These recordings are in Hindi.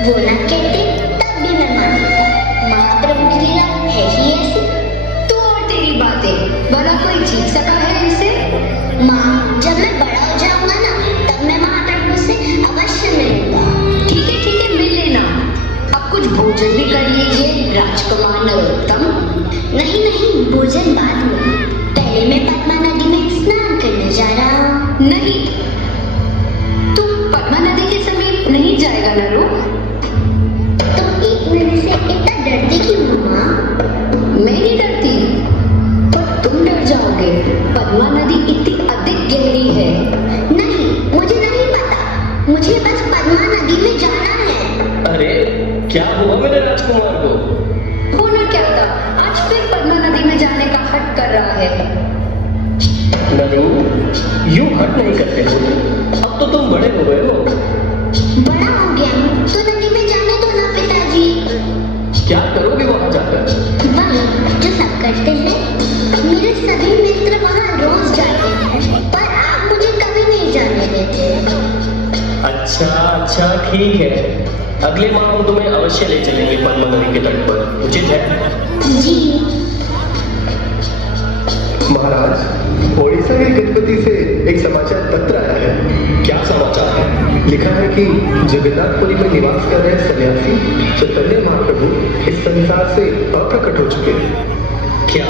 वो ना कहते तब भी मैं मान लेता। महाप्रभु की लीला है ही ऐसी। तो और तेरी बातें भला कोई जीत सका है इनसे? माँ, जब मैं बड़ा हो जाऊंगा ना, तब मैं महाप्रभु से अवश्य मिलूंगा। ठीक है मिल लेना। अब कुछ भोजन भी कर लीजिए राजकुमार नरोत्तम। नहीं, भोजन बाद में। पहले मैं पद्मा नदी में स्नान करने जा रहा हूँ। नहीं, तू पद्मा नदी के समीप नहीं जाएगा नरो। तुम एक मिनट से इतना डरती क्यों हो माँ? मैं नहीं डरती, पर तुम डर जाओगे। पद्मा नदी इतनी अधिक गहरी है। नहीं, मुझे नहीं पता। मुझे बस पद्मा नदी में जाना है। अरे क्या हुआ मेरे राजकुमार को? होना क्या था, आज फिर पद्मा नदी में जाने का हट कर रहा है। नरू, यूं हट नहीं करते हो। अब तो तुम बड़े हो गए हो। बड़ा हो गया हूँ तो नदी में जाने दो ना पिताजी। क्या करोगे वहां जाकर? वही जो सब करते हैं। मेरे सभी मित्र वहाँ रोज जाते हैं, पर आप मुझे कभी नहीं जाने देते। अच्छा ठीक है। अगले माह हम तुम्हें अवश्य ले चलेंगे पद्मा नदी के तट पर। उचित है? जी। महाराज, ओडिशा के गणपति से एक समाचार पत्र आया है। क्या समाचार है? लिखा है कि जगन्नाथपुरी में निवास कर रहे सन्यासी चैतन्य महाप्रभु इस संसार से अप्रकट हो चुके हैं। क्या?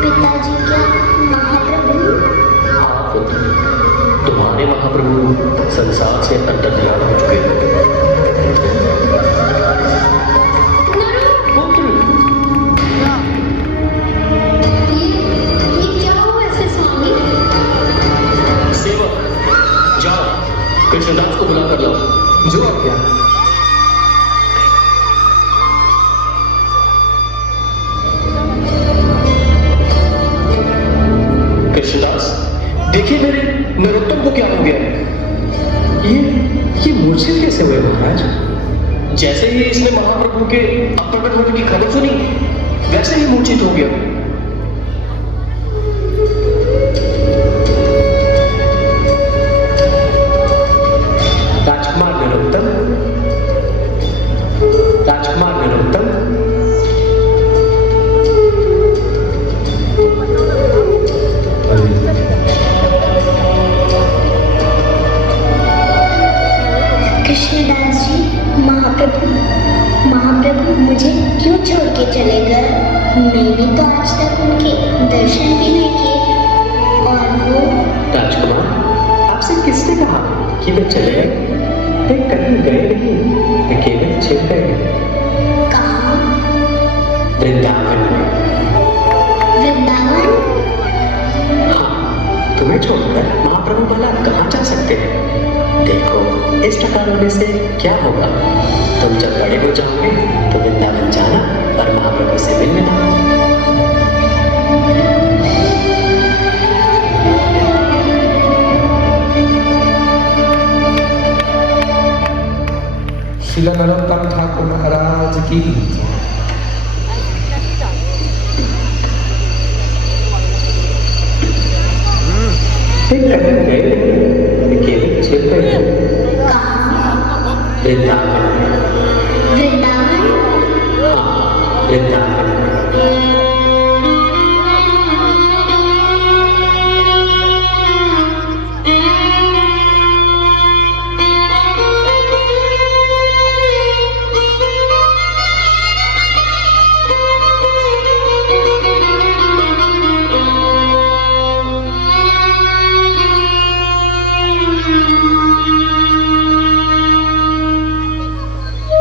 पिताजी, क्या महाप्रभु? हाँ पुत्र, तुम्हारे महाप्रभु संसार से अंतर्ध्यान हो चुके हैं। ये क्या हुआ ऐसे स्वामी? सेवक, जाओ कृष्णदास को बुला कर लाओ। जो आज्ञा। कृष्णदास, देखिए मेरे नरोत्तम को क्या हो गया है। ये मूर्छित कैसे हुए महाराज? जैसे ही इसने महाप्रभु के अप्रकट होने की खबर सुनी, वैसे ही मूर्छित हो गया। राजकुमार नरोत्तम, राजकुमार नरोत्तम, कृष्णदास जी, महाप्रभु मुझे क्यों छोड़ के चले गए? मैंने तो आज तक उनके दर्शन भी नहीं किए। और वो राजकुमार, आपसे किसने कहा कि वे चले गए? वे कहीं गए नहीं, वे केवल छिप गए। कहाँ? वृंदावन में। वृंदावन? हाँ, तुम्हें छोड़कर महाप्रभु भला कहाँ जा सकते हैं? देखो, इस प्रकार होने से क्या होगा? तुम जब बड़े हो जाओगे तो वृंदावन जाना और महाप्रभु से मिल लेना। श्रील नरोत्तम ठाकुर महाराज की। वे कहीं गए नहीं, वे केवल छिप गए। कहाँ? वृंदावन में। वृंदावन? हाँ, वृंदावन में।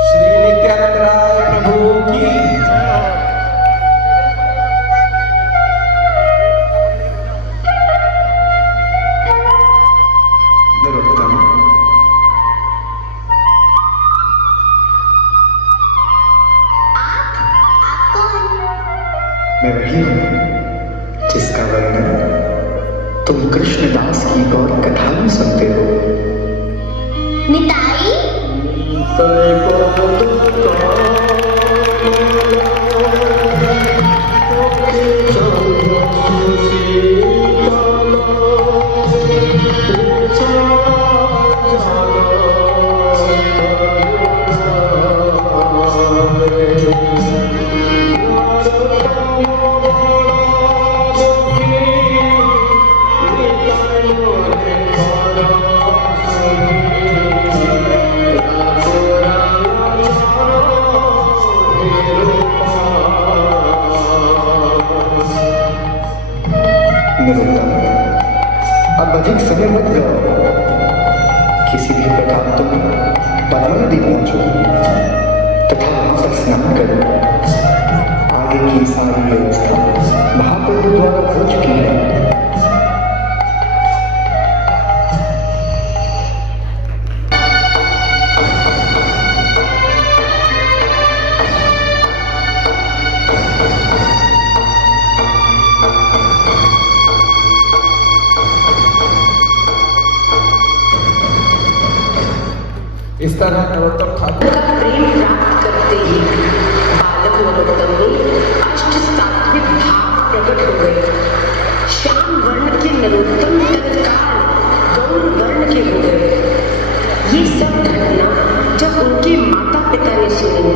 श्री नित्यानंद राय प्रभु की। नरोत्तम, आप कौन? मैं वही हूँ जिसका वर्णन तुम कृष्णदास की गौर कथा में सुनते हो। निताई? नरोत्तम, अब अधिक समय मत गवाओ। किसी भी प्रकार तुम पद्मा नदी पहुंचो तथा वहां पर स्नान करो। आगे की सारी व्यवस्था महाप्रभु द्वारा हो चुकी है। इस तरह नरोत्तम ठाकुर का प्रेम प्राप्त करते ही बालक नरोत्तम में अष्ट सात्विक भाव प्रकट हो गए। श्याम वर्ण के नरोत्तम तत्काल गौर वर्ण के हो गए। ये सब घटना जब उनके माता पिता ने सुनी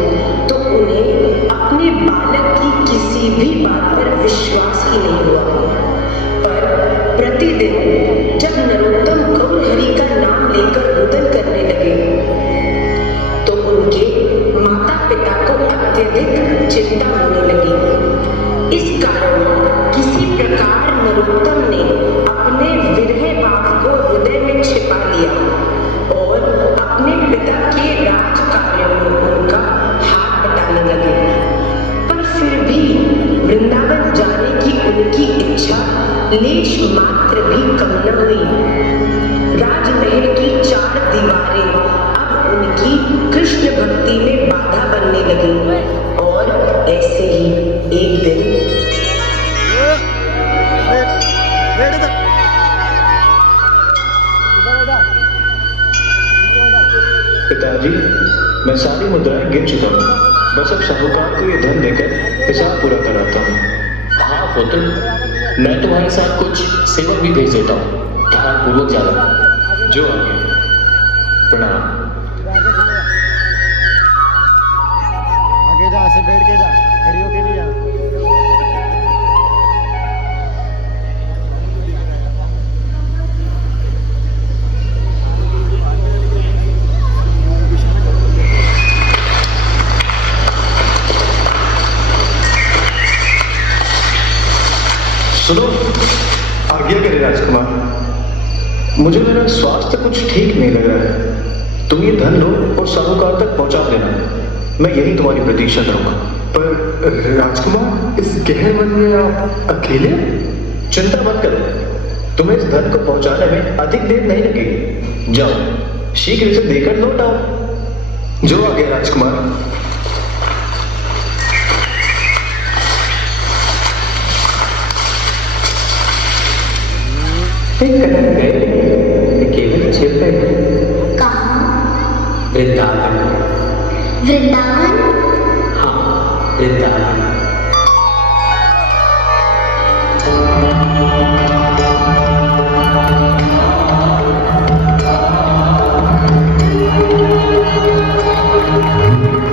तो उन्हें अपने बालक की किसी भी बात पर विश्वास ही नहीं हुआ। पर प्रतिदिन जब नरोत्तम गौर हरि का नाम लेकर रुदन करने लगे तो उनके माता पिता को अत्यधिक चिंता होने लगी। इस कारण किसी प्रकार नरोत्तम ने अपने विरह भाव को हृदय में छिपा लिया और अपने पिता के राज कार्यों में उनका हाथ बटाने लगे। पर फिर भी वृंदावन जाने की उनकी इच्छा लेश मात्र भी कम न हुई। राजमहल की 4 दीवारें अब उनकी कृष्ण भक्ति में बाधा बनने लगी। और ऐसे ही एक दिन पिताजी, मैं सारी मुद्राएं गिन चुका हूँ। बस अब साहूकार को ये धन देकर हिसाब पूरा कराता हूँ। हाँ पुत्र, मैं तुम्हारे साथ कुछ सेवक भी भेज देता हूँ। ध्यान पूर्वक जाना। जो आगे। प्रणाम। आगे जा, ऐसे बैठ के जा, खड़ी होके नहीं जा। सुनो, आज्ञा करे राजकुमार, मुझे मेरा स्वास्थ्य कुछ ठीक नहीं लग रहा है। तुम ये धन लो और साहूकार तक पहुंचा देना। मैं यही तुम्हारी प्रतीक्षा करूंगा। पर राजकुमार, इस गहन वन में आप अकेले? चिंता मत करो, तुम्हें इस धन को पहुंचाने में अधिक देर नहीं लगेगी। जाओ, शीघ्र इसे देकर लौट आओ। जो आगे राजकुमार। केवल छिपे कहाँ? वृंदावन। वृंदावन? हाँ, वृंदावन।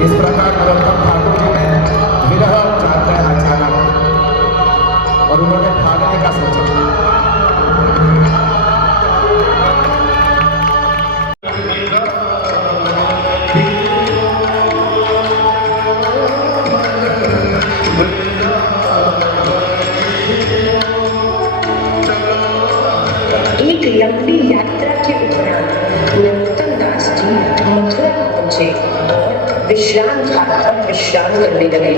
इस प्रकार नरोत्तम ठाकुर जी ने विरह चाहते हैं अचानक और उन्होंने भागने का सोचा। एक लंबी यात्रा के उपरांत नरोत्तम दास जी मथुरा पहुंचे और विश्राम घाट पर विश्राम करने लगे।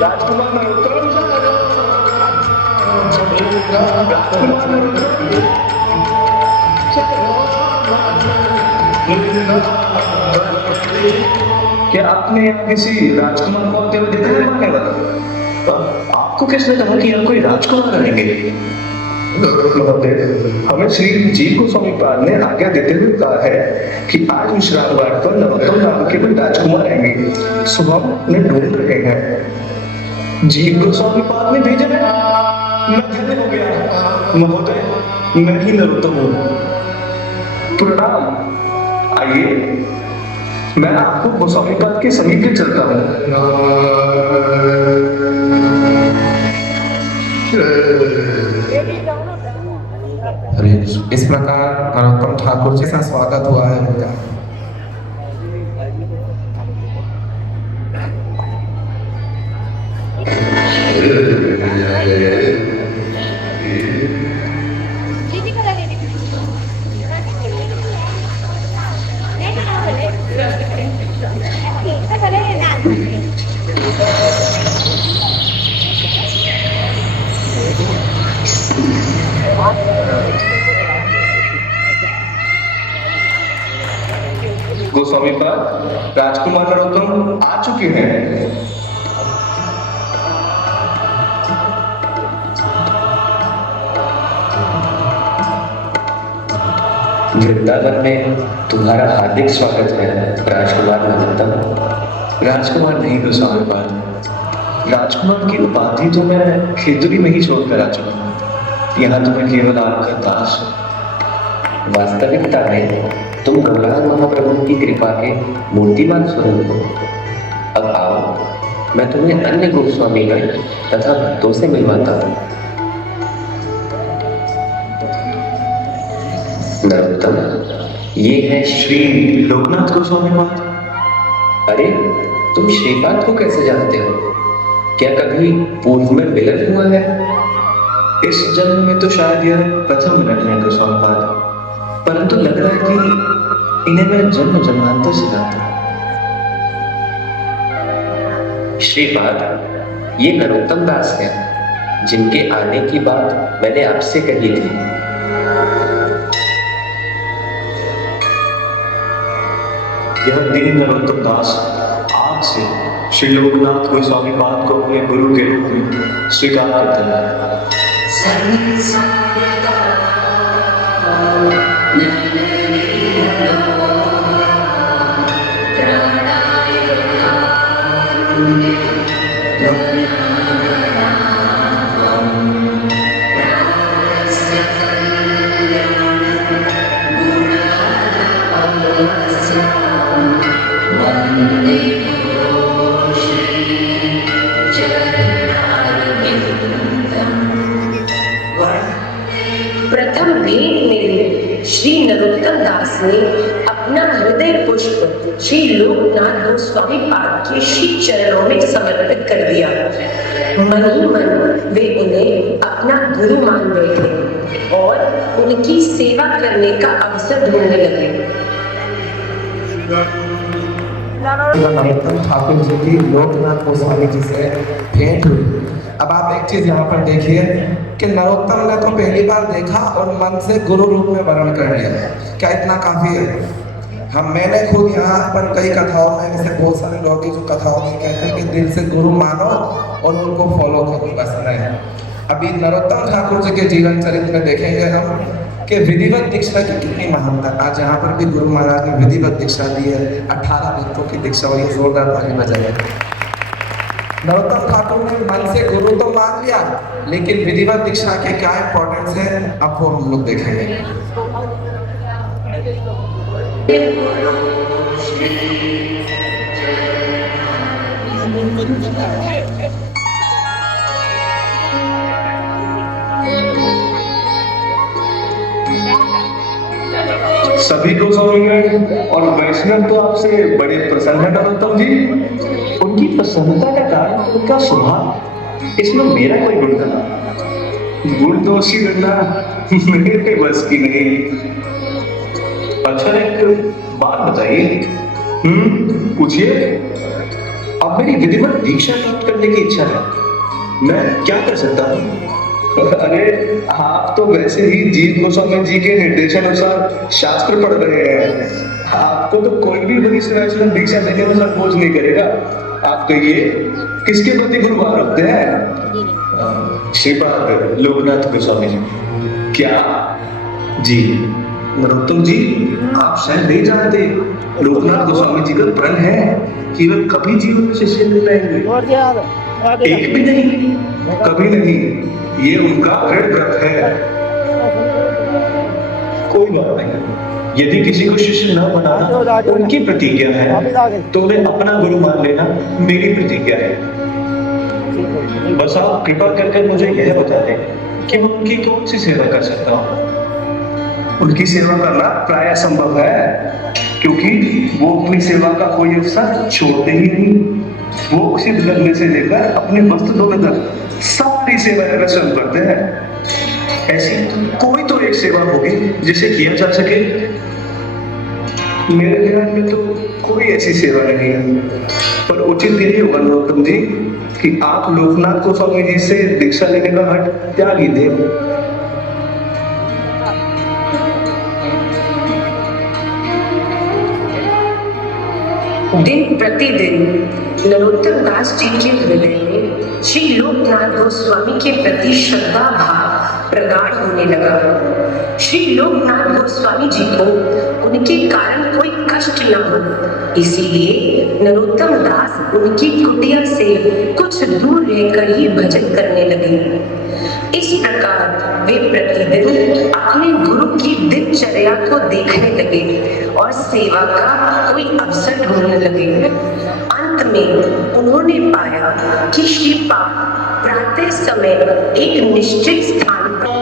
राजकुमार नरोत्तम, राजकुमार नरोत्तम, क्या आपने यहाँ किसी राजकुमार को आते हुए देखा है मान्यवर? आपको किसने कहा कि यहाँ कोई राजकुमार आएंगे? महोदय, हमें श्री जीव गोस्वामी पाद ने आज्ञा देते हुए कहा है कि आज विश्रामवार पर नरोत्तम नाम के कोई राजकुमार आएंगे। सुबह उन्हें ढूंढ रहे हैं। जीव गोस्वामी पाद ने भेजा है। मैं धन्य हो गया महोदय, मैं ही नरोत्तम हूँ। प्रणाम। आइए, मैं आपको गोस्वामी पाद के समीप ले चलता हूँ। इस प्रकार नरोत्तम ठाकुर जी का स्वागत हुआ है उनका। गोस्वामी पाद राजकुमार नरोत्तम आ चुके हैं। वृंदावन में तुम्हारा हार्दिक स्वागत है राजकुमार नरोत्तम। राजकुमार नहीं गोस्वामी पाद, राजकुमार की उपाधि तो मैं खिदुरी में ही छोड़कर आ चुका हूँ। यहाँ तो मैं केवल आपका दास हूँ। वास्तविकता में तुम गौरांग महाप्रभु की कृपा के मूर्तिमान स्वरूप हो। अब आओ, मैं तुम्हें अन्य गोस्वामी तथा भक्तों से मिलवाता हूँ। नरोत्तम, ये है श्री लोकनाथ गोस्वामी पाद। अरे, तुम श्रीपाद को कैसे जानते हो? क्या कभी पूर्व में मिलन हुआ है? इस जन्म में तो शायद यह प्रथम मिलन है गोस्वामी पाद, परंतु लग रहा है कि इन्हें मैं जन्म जन्मांतर से जानता हूँ। श्रीपाद, ये नरोत्तम दास है, जिनके आने की बात मैंने आपसे कही थी। यह दीन नरोत्तम दास आज से श्री लोकनाथ गोस्वामी पाद को अपने गुरु के रूप में स्वीकार करते हैं। प्रथम भेंट में श्री नरोत्तम दास ने अपना हृदय पुष्प श्री लोकनाथ गोस्वामी पाद के श्री चरणों में समर्पित कर दिया। मन ही मन वे उन्हें अपना गुरु मान बैठे और उनकी सेवा करने का अवसर ढूंढने लगे। नरोत्तम ठाकुर जी की लोकनाथ गोस्वामी जी से भेंट हुई। अब आप एक चीज यहाँ पर देखिए कि नरोत्तम ने तो पहली बार देखा और मन से गुरु रूप में वर्ण कर लिया। क्या इतना काफी है? मैंने खुद यहाँ पर कई कथाओं में, जैसे बहुत सारे लोग की जो कथाओं में कहते हैं कि दिल से गुरु मानो और उनको फॉलो करो, बस नहीं। अभी नरोत्तम ठाकुर जी के जीवन चरित्र में देखेंगे हम कि विधिवत दीक्षा की कितनी महानता। आज यहाँ पर भी गुरु महाराज ने विधिवत दीक्षा दी है, 18 भक्तों की दीक्षा, और ये जोरदार ताली बजाई। नरोत्तम ठाकुर ने मन से गुरु तो मान लिया, लेकिन विधिवत दीक्षा के क्या इंपॉर्टेंस है अब वो हम लोग देखेंगे। सभी गोस्वामीगण और वैष्णव तो आपसे बड़े प्रसन्न है नरोत्तम जी। उनकी प्रसन्नता का कारण तो उनका स्वभाव, इसमें मेरा कोई गुण नहीं। गुण दोषी बनना मेरे बस की नहीं। अच्छा, एक बात बताइए। पूछिए। अब मेरी विधिवत दीक्षा प्राप्त करने की इच्छा है, मैं क्या कर सकता हूँ? अरे, आप तो वैसे ही जीव गोस्वामी जी के निर्देशन अनुसार शास्त्र पढ़ रहे हैं। आपको तो कोई भी वैष्णव दीक्षा देने में संकोच नहीं करेगा। आप कहिए, किसके प्रति गुरुभाव रखते हैं? श्रीपाद लोकनाथ गोस्वामी जी। क्या जी? नरोत्तम जी, आप शायद नहीं जानते, लोकनाथ गोस्वामी जी का प्रण है कि वे कभी जीवन में शिष्य नहीं रहेंगे। एक भी नहीं, कभी नहीं। ये उनका दृढ़ व्रत है। कोई बात नहीं, यदि किसी को शिष्य न बनाना उनकी प्रतिज्ञा है, तो वे अपना गुरु मान लेना मेरी प्रतिज्ञा है। बस आप कृपा करके मुझे यह बता दें कि मैं उनकी कौन सी सेवा कर सकता हूँ। उनकी सेवा करना प्राय असंभव है, क्योंकि वो अपनी सेवा का कोई अवसर छोड़ते ही नहीं। वो सिद्ध लगने से लेकर अपने वस्त्र धोने तक सारी सेवा करना स्वयं करते हैं। ऐसी कोई तो एक सेवा होगी जिसे किया जा सके। मेरे ख्याल में तो कोई ऐसी सेवा नहीं है, पर उचित यही होगा नरोत्तम जी कि आप लोकनाथ गोस्वामी जी से दीक्षा लेने का हट त्याग ही दें। दिन प्रतिदिन नरोत्तम दास जी के हृदय में श्री लोकनाथ गोस्वामी के प्रति श्रद्धा भाव प्रगाढ़ होने लगा। श्री लोकनाथ गोस्वामी जी को उनके कारण कोई कष्ट न हो, इसीलिए नरोत्तम दास उनकी कुटिया से कुछ दूर रहकर ही भजन करने लगे। इस प्रकार वे प्रतिदिन अपने गुरु की दिनचर्या को देखने लगे और सेवा का कोई अवसर ढूंढने लगे। अंत में उन्होंने पाया कि श्रीपा प्रातः समय एक निश्चित स्थान पर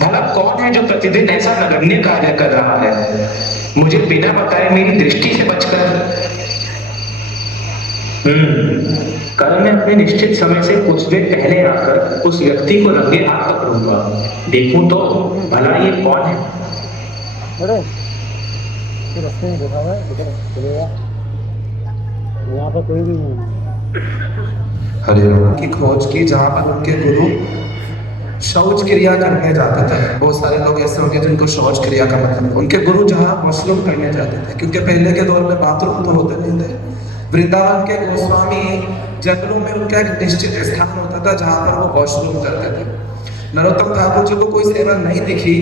भला कौन है जो प्रतिदिन ऐसा नगण्य कार्य कर रहा है, मुझे बिना बताए मेरी दृष्टि से बचकर। कल मैं अपने निश्चित समय से कुछ देर पहले आकर उस व्यक्ति को रंगे हाथ पकड़ूंगा, देखूं तो भला ये कौन है। अरे तो रास्ते में बैठा हुआ है, चलेगा यहाँ पर कोई भी नहीं। हरिओम की खोज की जहाँ पर उनके गुरु शौच क्रिया करने जाते थे। बहुत सारे लोग ऐसे होंगे जिनको शौच क्रिया करना, उनके गुरु जहाँ वॉशरूम करने जाते थे, क्योंकि पहले के दौर में बाथरूम तो होते नहीं थे। वृंदावन के गोस्वामी जंगलों में उनका एक निश्चित स्थान होता था जहाँ पर वो वॉशरूम करते थे। नरोत्तम ठाकुर जी को कोई सेवा नहीं दिखी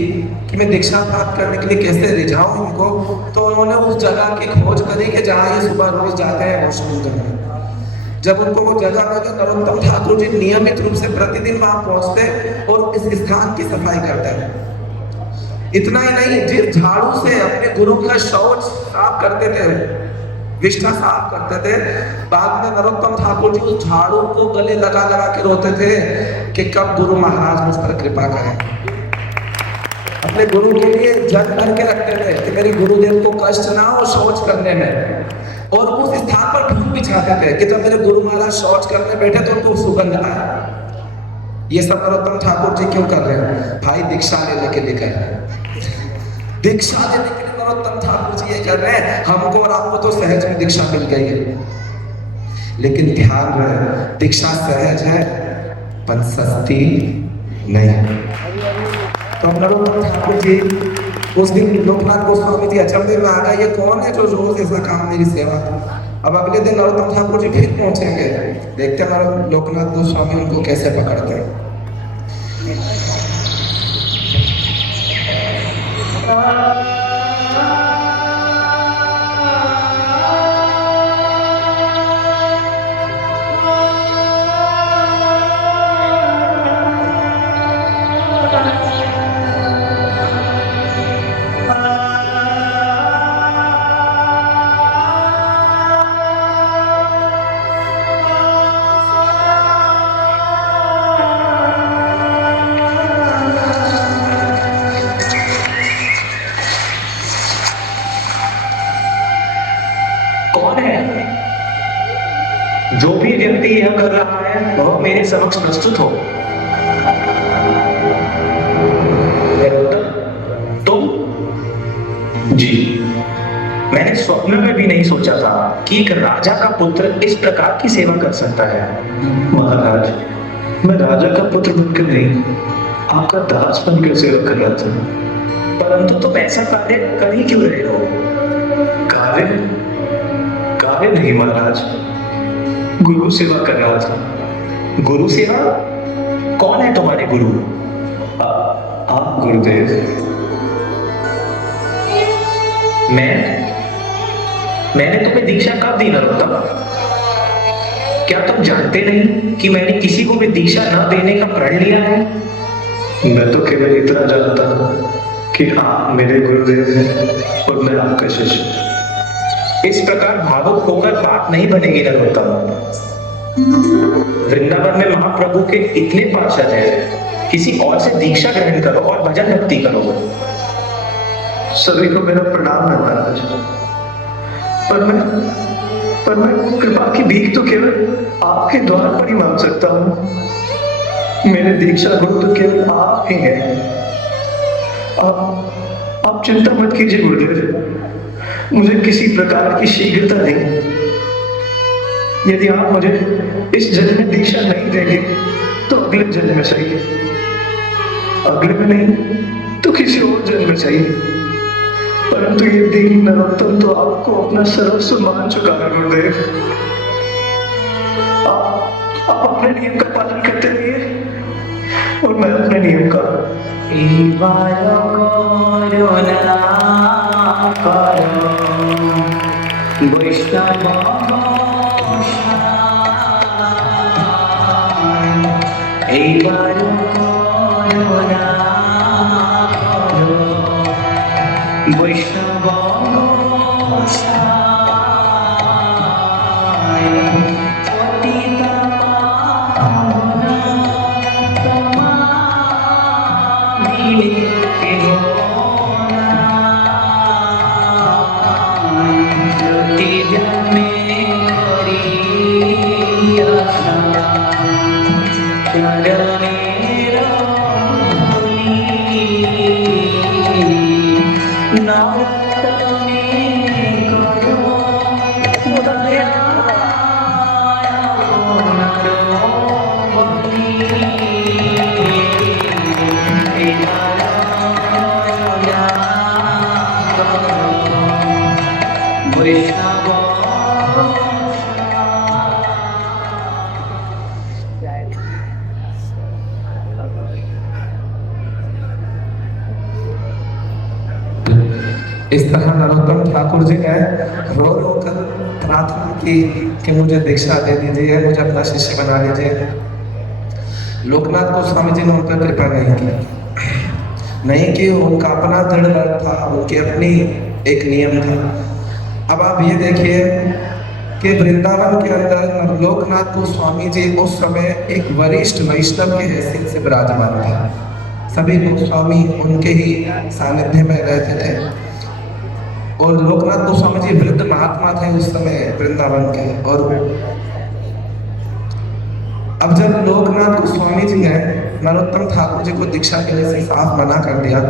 कि मैं दीक्षा प्राप्त करने के लिए कैसे रिझाऊं इनको, तो उन्होंने उस जगह की खोज करी कि जहाँ ये सुबह रोज जाते हैं वॉशरूम करने। जब उनको वो जगह लगी, नरोत्तम ठाकुर जी नियमित रूप से प्रतिदिन वहां पहुंचते और इस स्थान की सफाई करते हैं। इतना ही नहीं, जिस झाड़ू से अपने गुरु का शौच साफ करते थे, विष्ठा साफ करते थे, बाद में नरोत्तम ठाकुर जी उस झाड़ू को गले लगा लगा के रोते थे कि कब गुरु महाराज मुझ पर कृपा करें। अपने गुरु के लिए जग करके रखते थे कि मेरे गुरुदेव को कष्ट ना हो शौच करने में, और उस स्थान पर धूप बिछाते थे कि जब मेरे गुरु महाराज शौच करने बैठे तो उनको सुगंध आया। ये सब नरोत्तम ठाकुर जी क्यों कर रहे हैं? भाई दीक्षा लेने के लिए कर रहे हैं। दीक्षा लेने के लिए नरोत्तम ठाकुर जी ये कर रहे हैं, हमको और आपको तो सहज में दीक्षा मिल गई है। लेकिन ध्यान रहे, दीक्षा सहज है पर सस्ती नहीं। तो हम नरोत्तम ठाकुर जी उस दिन लोकनाथ गोस्वामी जी अचंभे में आ गए, ये कौन है जो रोज ऐसा काम मेरी सेवा। अब अगले दिन नरोत्तम ठाकुर जी फिर पहुंचेंगे, देखते हैं लोकनाथ गोस्वामी उनको कैसे पकड़ते हैं। कौन है? जो भी व्यक्ति यह कर रहा है वह मेरे समक्ष प्रस्तुत हो। तुम? जी, मैंने स्वप्न में भी नहीं सोचा था कि एक राजा का पुत्र इस प्रकार की सेवा कर सकता है। महाराज, मैं राजा का पुत्र बनकर नहीं, आपका दास बनकर सेवा कर रहा था। परंतु तुम ऐसा कार्य कर ही क्यों रहे हो? कार्य कार्य नहीं महाराज, गुरु सेवा कर रहा था। गुरु सेवा? कौन है तुम्हारे गुरु? आप गुरुदेव। मैंने तुम्हें दीक्षा कब दी नरोत्तम? क्या तुम जानते नहीं कि मैंने किसी को भी दीक्षा न देने का प्रण लिया है? मैं तो केवल इतना जानता हूँ कि आप मेरे गुरुदेव हैं और मैं आपका शिष्य। इस प्रकार भावुक होकर बात नहीं बनेगी नरोत्तम। वृंदावन में महाप्रभु के इतने पार्षद हैं, किसी और से दीक्षा ग्रहण करो और भजन भक्ति करो। सभी को मेरा प्रणाम है महाराज, पर मैं कृपा की भीख तो केवल आपके द्वार पर ही मांग सकता हूँ। मेरे दीक्षा गुरु तो केवल आप ही हैं। आप चिंता मत कीजिए गुरुदेव, मुझे किसी प्रकार की शीघ्रता नहीं। यदि आप मुझे इस जन्म में दीक्षा नहीं देंगे तो अगले जन्म में सही, अगले में नहीं तो किसी और जन्म में सही। परंतु ये दीन नरोत्तम तो आपको अपना सर्वस्व मान चुका है गुरुदेव। आप अपने नियम का पालन करते रहिए और मैं अपने नियम का। इस तरह नरोत्तम ठाकुर जी ने रो रो कर प्रार्थना की कि मुझे दीक्षा दे दीजिए, मुझे अपना शिष्य बना लीजिए। लोकनाथ गोस्वामी जी ने उन पर कृपा नहीं की, उनका अपना दृढ़ व्रत था, उनकी अपनी एक नियम था। अब आप ये देखिए कि वृंदावन के अंदर लोकनाथ गोस्वामी जी उस समय एक वरिष्ठ वैष्णव की हैसियत से विराजमान थे। सभी गोस्वामी उनके ही सानिध्य में रहते थे और लोकनाथ गोस्वामी जी वृद्ध महात्मा थे उस समय वृंदावन के। और अब जब लोकनाथ गोस्वामी जी ने नरोत्तम ठाकुर जी को दीक्षा के लिए साफ मना कर दिया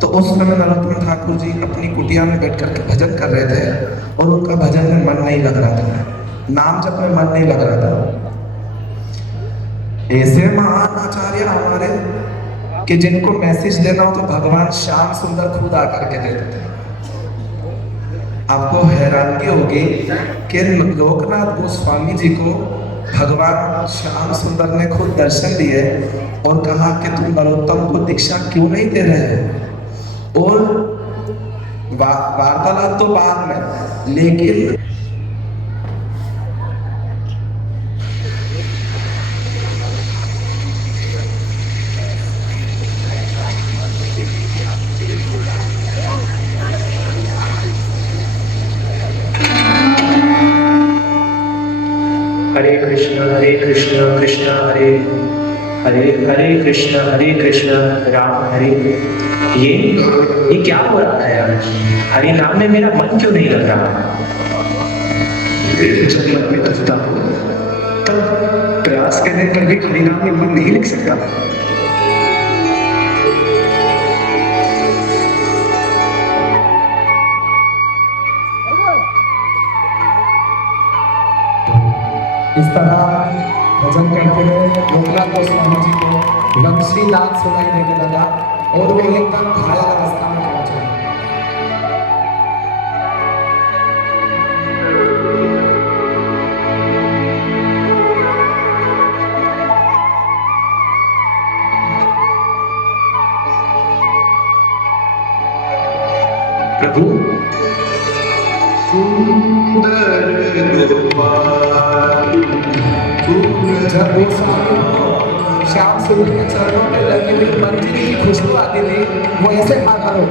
तो उस समय नरोत्तम ठाकुर जी अपनी कुटिया में बैठ करके भजन कर रहे थे और उनका भजन में मन नहीं लग रहा था, नाम जप में मन नहीं लग रहा था। ऐसे महान आचार्य हमारे कि जिनको मैसेज देना हो तो भगवान श्याम सुंदर खुद आकर के दे देते। आपको हैरानगी होगी कि लोकनाथ गोस्वामी जी को भगवान श्याम सुंदर ने खुद दर्शन दिए और कहा कि तुम नरोत्तम को दीक्षा क्यों नहीं दे रहे हो। और वार्तालाप तो बाद में, लेकिन हरे कृष्ण कृष्ण हरे हरे, हरे कृष्ण राम हरे। ये क्या हो रहा है यार? हरि नाम में मेरा मन क्यों नहीं लग रहा? जब मन में लगता हो तब प्रयास करने पर भी हरि नाम में मन नहीं लग सकता। इस तरह भजन करते हुए लोकनाथ गोस्वामी जी को वंशी नाद सुनाई देने लगा और वो एकदम घायल अवस्था में पहुंचे। प्रभु जब गोस्वामी श्याम सुंदर के चरणों में लगी हुई मंजरी की खुशबू आती थी, वो ऐसे पागल हो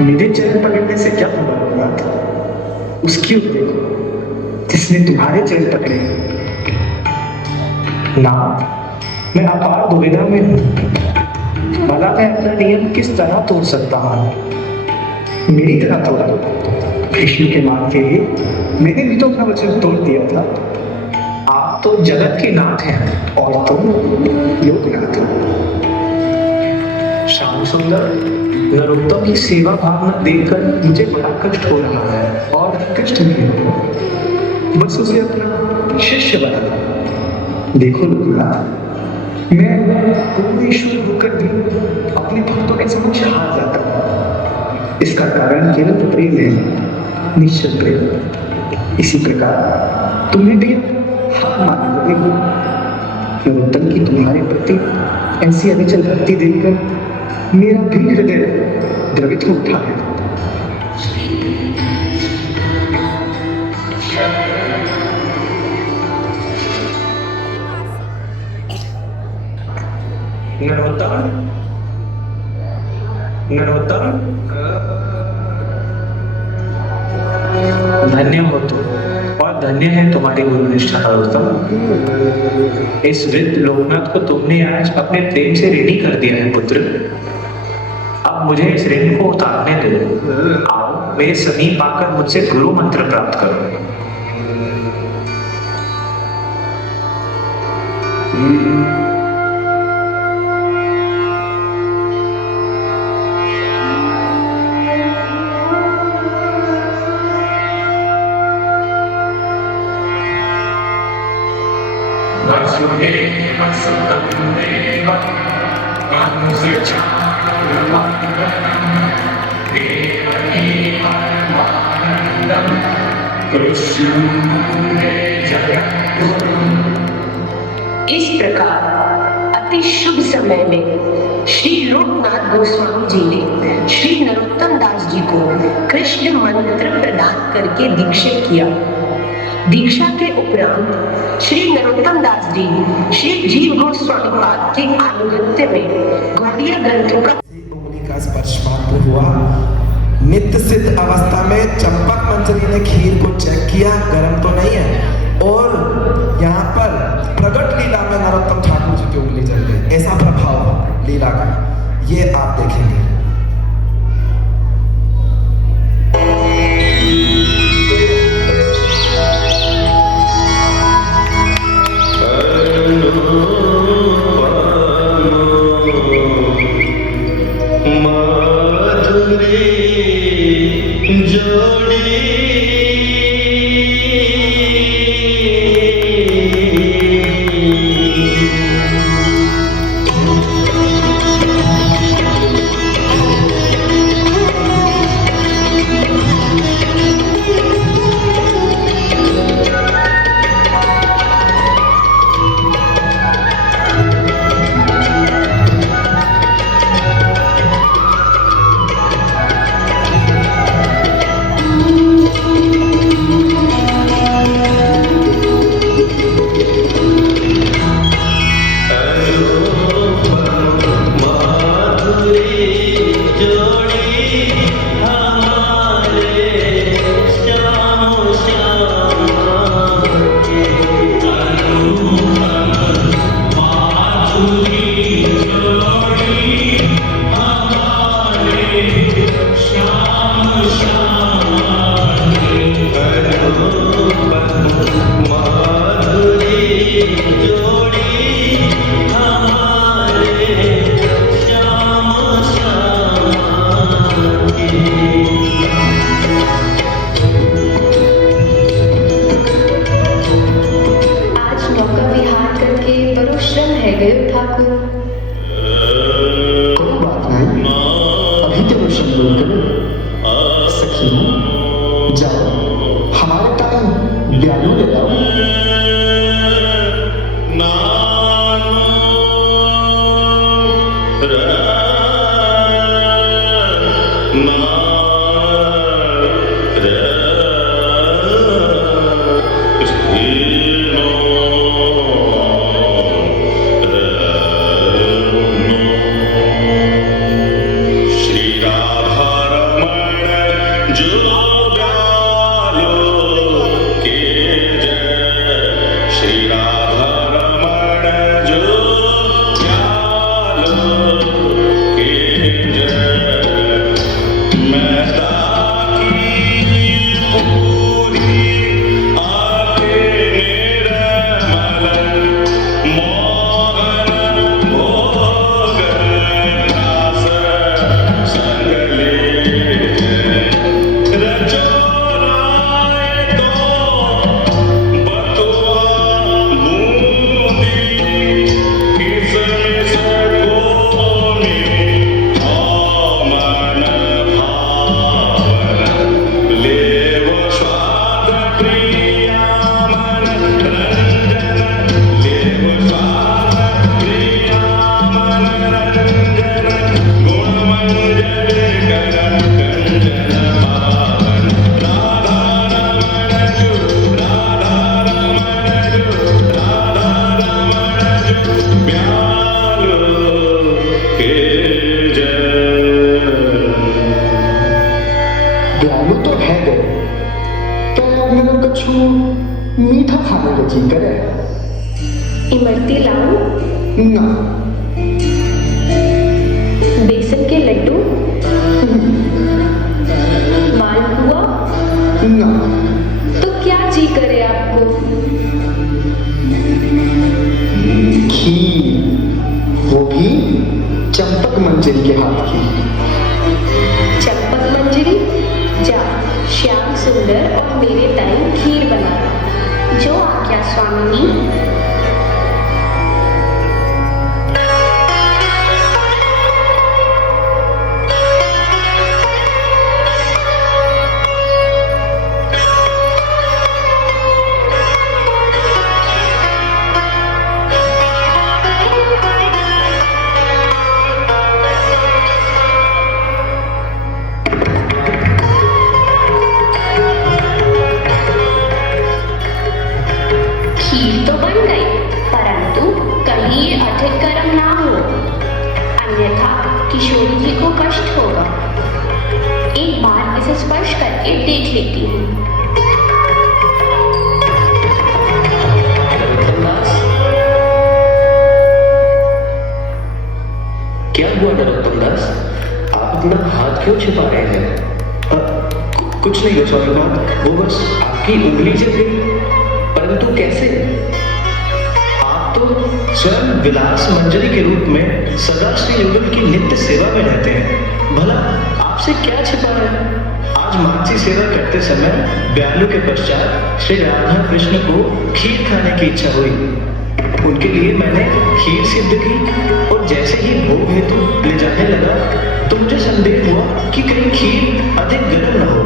मेरे चरण पकड़ने से क्या होगा? उसकी ओर देखो जिसने तुम्हारे चरण पकड़े। ना, मैं अपार दुविधा में हूं। भला मैं अपना नियम किस तरह तोड़ सकता हूं? मेरी तरह तोड़ा। कृष्ण के मान के लिए मैंने भी तो अपना वचन तोड़ दिया था। आप तो जगत के नाथ हैं और तुम लोकनाथ हो। श्याम सुंदर नरोत्तम की सेवा भावना देखकर मुझे बड़ा कष्ट हो रहा है और कष्ट नहीं हो, बस उसे अपना शिष्य बना। देखो लोकनाथ, मैं पूर्ण ईश्वर होकर भी अपने भक्तों के समक्ष हार जाता हूँ। इसका कारण केवल प्रेम है, निश्चल प्रेम। इसी प्रकार तुम्हें भी हार मानने लगे हो। नरोत्तम की तुम्हारे प्रति ऐसी अविचल भक्ति देखकर मेरा भी हृदय द्रवित हो उठा है। नरोत्तम, नरोत्तम, धन्य हो तुम और धन्य है तुम्हारी गुरुनिष्ठा नरोत्तम। इस वृद्ध लोकनाथ को तुमने आज अपने प्रेम से ऋणी कर दिया है पुत्र। अब मुझे इस ऋण को उतारने दो। आओ मेरे समीप आकर मुझसे गुरु मंत्र प्राप्त करो। इस प्रकार अति शुभ समय में श्री लोकनाथ गोस्वामी जी ने श्री नरोत्तम दास जी को कृष्ण मंत्र प्रदान करके दीक्षित किया। दीक्षा के उपरांत श्री नरोत्तम दास जी श्री जीव गोस्वामी पाद के आनुगत्य में गौड़ीय ग्रंथों का उंगली का स्पर्श मात्र हुआ। नित्य सिद्ध अवस्था में चंपक मंजरी ने खीर को चेक किया, गर्म तो नहीं है, और यहाँ पर प्रगट लीला में नरोत्तम ठाकुर जी की उंगली जल गई। ऐसा प्रभाव लीला का ये आप देखेंगे। मीठा खाने का जी करे। इमरती लाऊं? ना। बेसन के लड्डू? मालपुआ? ना। तो क्या जी करे आपको? खीर, वो भी चंपक मंजरी के हाथ की। चंपक मंजरी? जा श्याम सुंदर और मेरे ताई खीर बना। जो आज्ञा स्वामिनी। किशोरी जी को कष्ट होगा। एक बार इसे स्पर्श करके देख लेती हूँ। क्या हुआ नरोत्तम दास? आप अपना हाथ क्यों छिपा रहे हैं? कुछ नहीं गोस्वामी पाद, वो बस आपकी उंगली जल गई, परंतु कैसे? आप तो स्वयं विलास मंजरी के रूप में सदा श्री युगल की नित्य सेवा में रहते हैं। भला आपसे क्या छिपा है? आज मानसी सेवा करते समय ब्यालू के पश्चात श्री राधा कृष्ण को खीर खाने की इच्छा हुई। उनके लिए मैंने खीर सिद्ध की और जैसे ही भोग हेतु ले जाने लगा तो मुझे संदेह हुआ कि कहीं खीर अधिक गर्म न हो।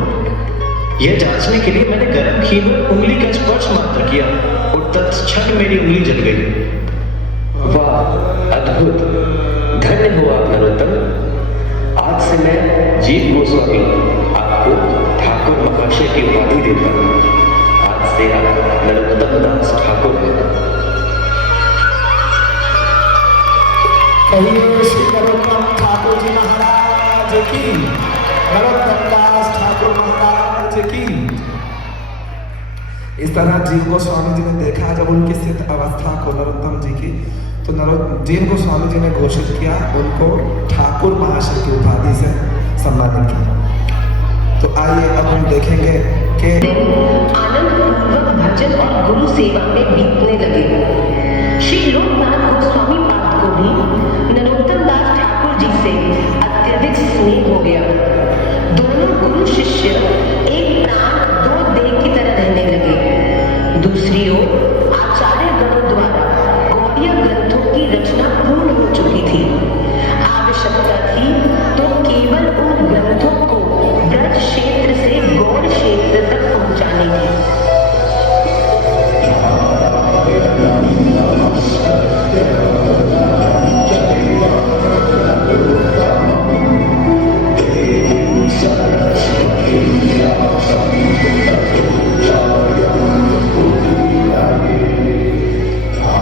यह जांचने के लिए मैंने गर्म खीर में उंगली का स्पर्श मात्र किया और तत्क्षण मेरी उंगली जल गई। वाह, अद्भुत! धन्य हो आप नरोत्तम। आज से मैं जीव गोस्वामी आपको ठाकुर महाशय की उपाधि देता हूँ। आज से आप नरोत्तम दास ठाकुर हैं। कहिए श्री नरोत्तम ठाकुर जी महाराज की, नरोत्तम दास ठाकुर महाराज की। इस तरह जीव गोस्वामी जी ने देखा जब उनकी स्थित अवस्था को नरोत्तम जी की, तो जीव गोस्वामी जी ने घोषित किया, उनको ठाकुर महाशय की उपाधि से सम्मानित किया। तो आइए अब हम देखेंगे कि आनंद पूर्वक भजन और गुरु सेवा में बीतने लगे। श्री लोकनाथ गोस्वामी पाद को भी नरोत्तम दास ठाकुर जी से अत्यधिक स्नेह हो गया। दोनों गुरु शिष्य एक प्राण दो देह की तरह रहने लगे। दूसरी ओर आचार्य गणों द्वारा गौड़ीय ग्रंथों की रचना पूर्ण हो चुकी थी। आवश्यकता थी तो केवल उन ग्रंथों को ब्रज क्षेत्र से गौड़ क्षेत्र तक पहुंचाने की।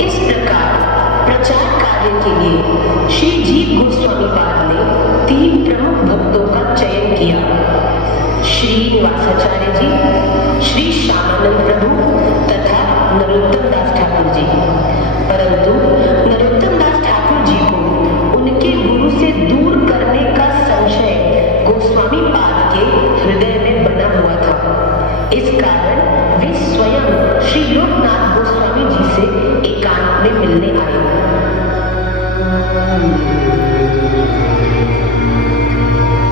इस प्रकार प्रचार कार्य के लिए श्री जीव गोस्वामी पाद ने 3 प्रमुख भक्तों का चयन किया। श्रीनिवासाचार्य जी, श्री श्यामानंद प्रभु तथा नरोत्तम दास ठाकुर जी। परंतु नरोत्तम दास ठाकुर जी को उनके गुरु से दूर करने का संशय गोस्वामी पाद के हृदय में बना हुआ था। इस कारण वे स्वयं श्री लोकनाथ गोस्वामी जी से एकांत में मिलने आए।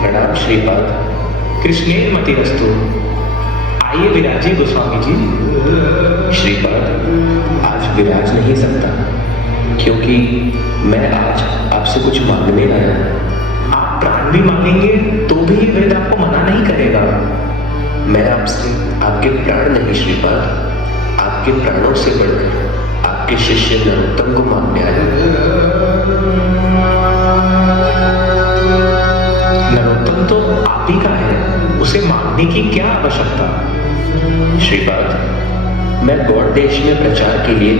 प्रणाम श्रीपाद। कृष्णेर मतिरस्तु। आइए विराजिए गोस्वामी जी। श्रीपाद, आज विराज नहीं सकता क्योंकि मैं आज आपसे कुछ मांगने आया हूं। आप प्राण भी मांगेंगे तो भी ये वृद्ध आपको मना नहीं करेगा। मैं आपसे आपके प्राण नहीं श्रीपाद, आपके प्राणों से बढ़कर आपके शिष्य नरोत्तम को मांगने आया। नरोत्तम तो आप ही का है, उसे मांगने की क्या आवश्यकता? श्रीपाद, मैं गौड़ देश में प्रचार के लिए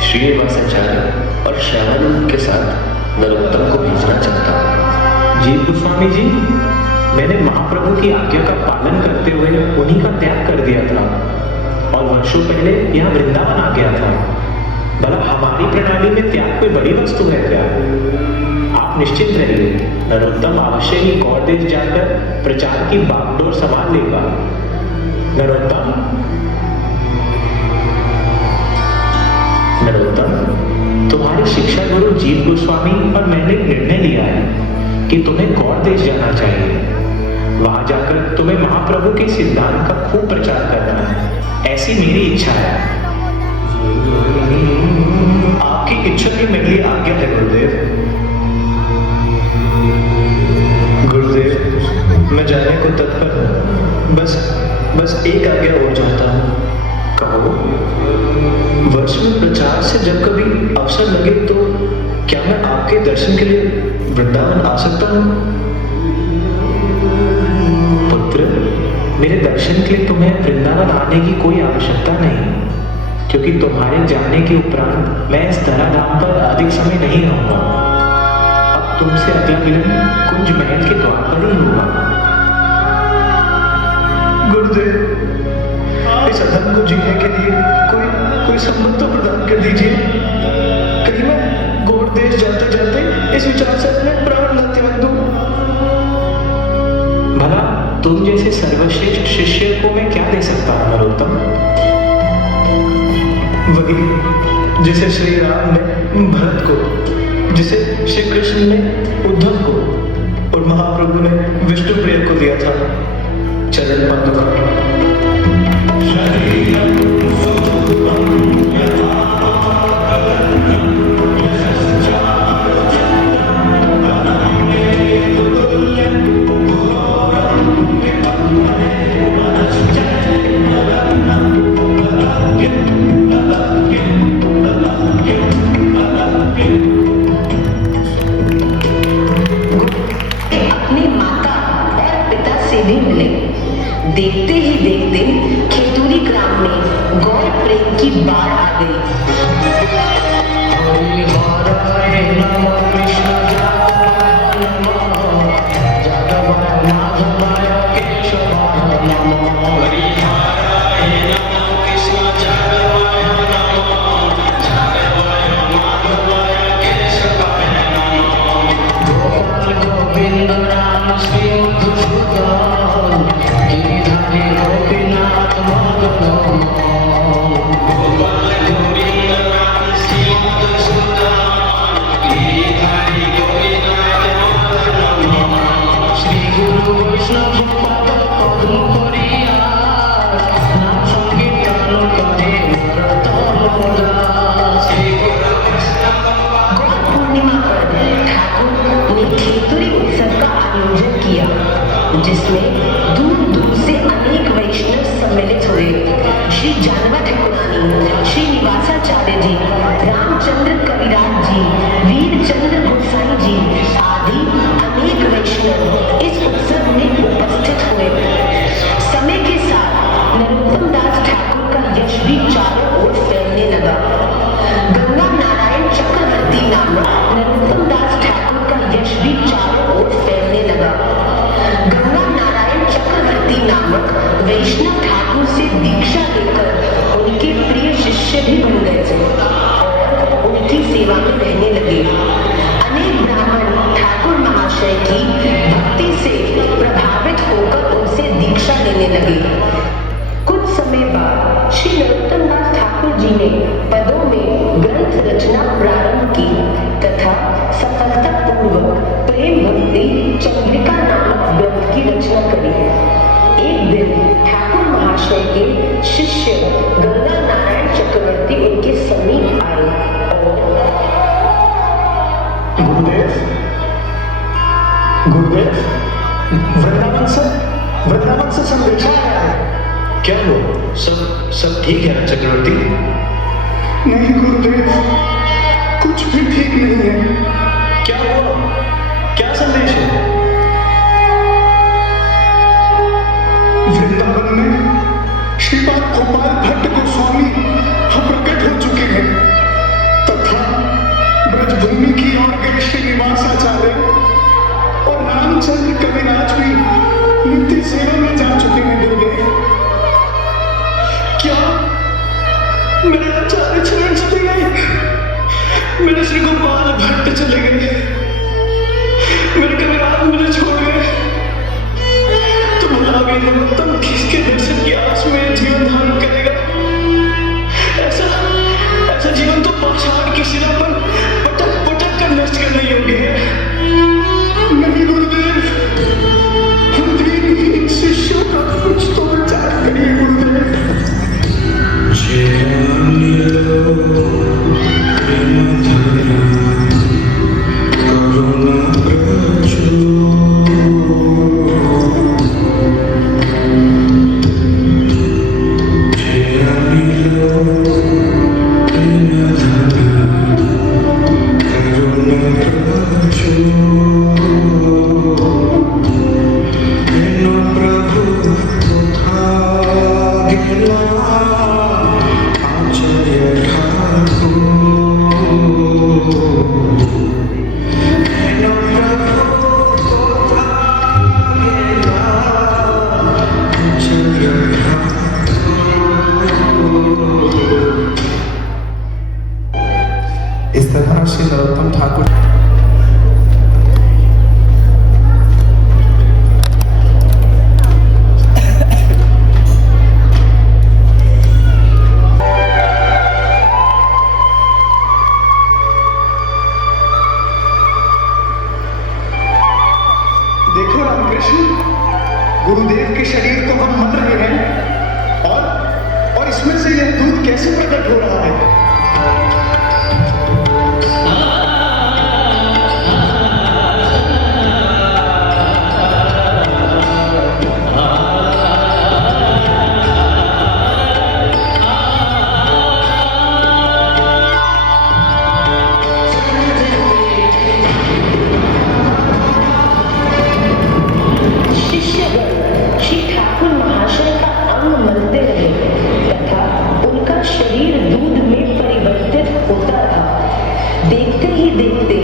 श्रीनिवासाचार्य और श्यामानंद के साथ नरोत्तम को भेजना चाहता हूँ। जी गोस्वामी जी, मैंने महाप्रभु की आज्ञा का पालन करते हुए उन्हीं का त्याग कर दिया था और वर्षों पहले यहाँ वृंदावन आ गया था। भला हमारी प्रणाली में त्याग कोई बड़ी वस्तु है क्या? आप निश्चिंत रहिए, नरोत्तम अवश्य ही गौड़ देश जाकर प्रचार की बागडोर संभाल लेगा। नरोत्तम, तुम्हारे शिक्षा गुरु जीव गोस्वामी और मैंने निर्णय लिया है कि तुम्हें गौड़ देश जाना चाहिए। वहां जाकर तुम्हें महाप्रभु के सिद्धांत का खूब प्रचार करना है, ऐसी मेरी इच्छा है। आपकी इच्छा की मेरे लिए आज्ञा है गुरुदेव। गुरुदेव, मैं जाने को तत्पर हूँ। बस एक आज्ञा और चाहता हूँ। कहो। वर्ष में प्रचार से जब कभी अवसर लगे तो क्या मैं आपके दर्शन के लिए वृंदावन आ सकता हूँ? पुत्र, मेरे दर्शन के लिए तुम्हें वृंदावन आने की कोई आवश्यकता नहीं, क्योंकि तुम्हारे जाने के उपरांत मैं इस धराधाम पर अधिक समय नहीं रहूंगा। अब तुमसे अगला मिलन कुंज महल के द्वार पर ही होगा। गुरुदेव, इस अधम को जीने के लिए कोई संबंध तो प्रदान कर दीजिए। कहीं मैं गौड़ देश जाते जाते इस विचार से अपने प्राण न त्याग दूं। भला तुम जैसे सर्वश्रेष्ठ शिष्य को मैं क्या दे सकता हूँ नरोत्तम? वही जिसे श्री राम ने भरत को, जिसे श्री कृष्ण ने उद्धव को और महाप्रभु ने विष्णुप्रिया को दिया था, चरण पादुका। अपनी माता और पिता से भी मिले। देखते ही देखते खेतूरी ग्राम में गौर प्रेम की बाढ़ आ गई। जिसमें दूर दूर से अनेक वैष्णव सम्मिलित हुए। श्री जानवा ठाकुरानी, श्री निवासाचार्य जी, रामचंद्र कविराज जी, वीरचंद्र गोसाई जी आदि अनेक वैष्णव इस उत्सव में उपस्थित हुए। समय के साथ नरोत्तम दास ठाकुर का यश भी चारों ओर फैलने लगा। गंगा नारायण चक्रवर्ती नामक नरोत्तम दास ठाकुर का यश भी चारों ओर फैलने लगा। गंगा नारायण चक्रवर्ती नामक वैष्णव ठाकुर से दीक्षा लेकर उनके प्रिय शिष्य भी बन गए और उनकी सेवा में रहने लगे। अनेक ब्राह्मण ठाकुर महाशय की भक्ति से प्रभावित होकर उनसे दीक्षा लेने लगे। कुछ समय बाद श्री नरोत्तम दास ठाकुर जी ने पदों में ग्रंथ रचना प्रारंभ की तथा सफलतापूर्वक प्रेम भक्ति चंद्रिका नामक ग्रंथ की रचना करी। एक दिन ठाकुर महाशय के शिष्य गंगा नारायण चक्रवर्ती उनके समीप आए और गुरुदेव, वृंदावन से संदेशा आया है। क्या हुआ? सब ठीक है ना चक्रवर्ती? नहीं गुरुदेव, कुछ भी ठीक नहीं है। क्या हुआ? क्या संदेश है? वृंदावन में श्रीपाद गोपाल भट्ट गोस्वामी प्रकट हो चुके हैं तथा ब्रजभूमि की ओर गए श्री निवासाचार्य और रामचंद्र कविराज भी नित्य सेवा में जा चुके हैं। गुरुदेव, क्या मेरे आचार्य चरण चले गए? मेरे श्री गोपाल भट्ट चले गए, मेरे कविराज मुझे छोड़ गए। तो भला भी नरोत्तम किसके दर्शन की आस में जीवन धारण करेगा? ऐसा जीवन तो पाषाण की शिला पर पटक पटक कर नष्ट करने योग्य है। नहीं गुरुदेव, हम दीनहीन शिष्यों का कुछ तो विचार करिए गुरुदेव। गुरुदेव के शरीर को हम मल रहे हैं और इसमें से यह दूध कैसे प्रकट हो रहा है? शिष्यगण श्री ठाकुर महाशय का अंग मलते रहे तथा उनका शरीर दूध में परिवर्तित होता रहा। देखते ही देखते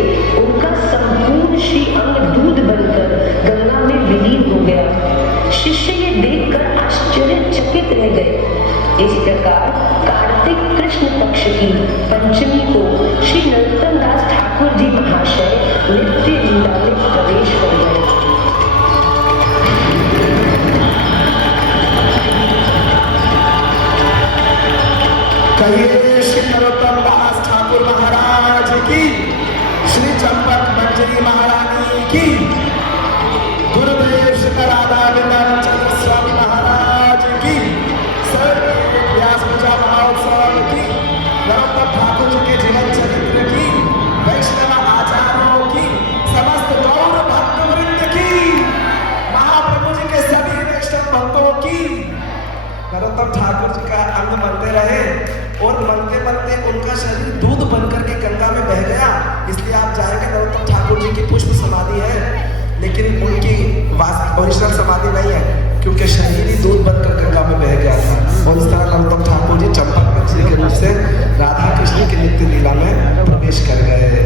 उनका संपूर्ण श्री अंग दूध बनकर गंगा में विलीन हो गया। शिष्य ये देखकर आश्चर्यचकित रह गए। इस प्रकार कार्तिक कृष्ण पक्ष की पंचमी को श्री नरोत्तम दास ठाकुर जी महाशय नित्य लीला में प्रवेश कर गए। कहिए श्री नरोत्तम दास ठाकुर महाराज की, श्री चंपक मंजरी महारानी की, गुरुदेव श्री राधाविंदन चंद्र स्वामी महाराज की, सर्व व्यास पूजा महोत्सव की, नरोत्तम ठाकुर जी के जीवन चरित्र की, वैष्णव आचार्यों की, समस्त गौर भक्त वृंद की, महाप्रभु जी के सभी वैष्णव भक्तों की। नरोत्तम ठाकुर जी का अंग बनते रहे और बनते बनते उनका शरीर दूध बनकर के गंगा में बह गया। इसलिए आप जाएंगे नरोत्तम ठाकुर जी की पुष्प समाधि है, लेकिन उनकी ओरिजिनल समाधि नहीं है, क्योंकि शरीर ही दूध बनकर गंगा में बह गया था। और इस तरह नरोत्तम ठाकुर जी चंपक मंजरी के रूप से राधा कृष्ण की नित्य लीला में प्रवेश कर गए।